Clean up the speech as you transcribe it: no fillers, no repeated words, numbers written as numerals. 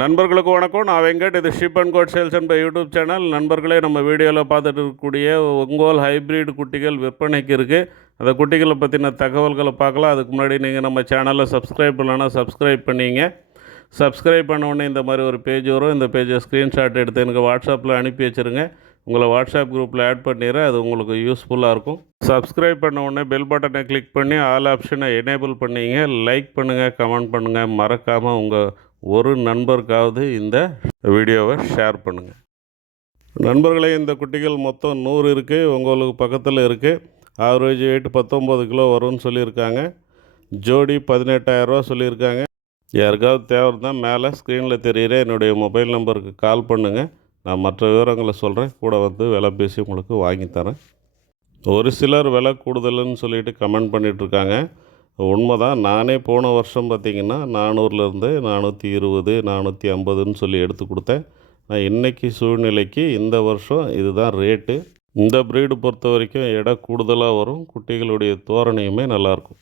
நண்பர்களுக்கு வணக்கம். நான் வெங்கட். இது ship and code sales and buy YouTube channel. நண்பர்களே, நம்ம வீடியோவில் பார்த்துட்டு இருக்கக்கூடிய ஒங்கோல் ஹைப்ரிட் குட்டிகள் விற்பனைக்கு இருக்குது. அந்த குட்டிகளை பற்றின தகவல்களை பார்க்கலாம். அதுக்கு முன்னாடி நீங்கள் நம்ம சேனலை சப்ஸ்கிரைப் பண்ணலன்னா சப்ஸ்கிரைப் பண்ணிங்க. சப்ஸ்கிரைப் பண்ண உடனே இந்த மாதிரி ஒரு பேஜ் வரும். இந்த பேஜை ஸ்க்ரீன்ஷாட் எடுத்து எனக்கு வாட்ஸ்அப்பில் அனுப்பி வச்சுருங்க. உங்களை வாட்ஸ்அப் குரூப்பில் ஆட் பண்ணிடுறேன். அது உங்களுக்கு யூஸ்ஃபுல்லாக இருக்கும். சப்ஸ்கிரைப் பண்ண உடனே பெல் பட்டனை கிளிக் பண்ணி ஆல் ஆப்ஷனை எனேபிள் பண்ணிங்க. லைக் பண்ணுங்கள், கமெண்ட் பண்ணுங்கள். மறக்காமல் உங்கள் ஒரு நண்பருக்காவது இந்த வீடியோவை ஷேர் பண்ணுங்கள். நண்பர்களே, இந்த குட்டிகள் மொத்தம் 100 இருக்குது. உங்களுக்கு பக்கத்தில் இருக்குது. ஆவரேஜ் வெயிட் 19 கிலோ வரும்னு சொல்லியிருக்காங்க. ஜோடி 18,000 சொல்லியிருக்காங்க. யாருக்காவது தேவை இருந்தால் மேலே ஸ்க்ரீனில் தெரிகிற என்னுடைய மொபைல் நம்பருக்கு கால் பண்ணுங்கள். நான் மற்ற விவரங்களை சொல்கிறேன். கூட வந்து விலை பேசி உங்களுக்கு வாங்கித்தரேன். ஒரு சிலர் விலை கூடுதல்னு சொல்லிட்டு கமெண்ட் பண்ணிகிட்ருக்காங்க. உண்மைதான். நானே போன வருஷம் பார்த்திங்கன்னா 400லேருந்து 420, 450ன்னு சொல்லி எடுத்து கொடுத்தேன். நான் இன்றைக்கி சூழ்நிலைக்கு இந்த வருஷம் இதுதான் ரேட்டு. இந்த ப்ரீடு பொறுத்த வரைக்கும் எடை கூடுதலாக வரும். குட்டிகளுடைய தோரணையுமே நல்லாயிருக்கும்.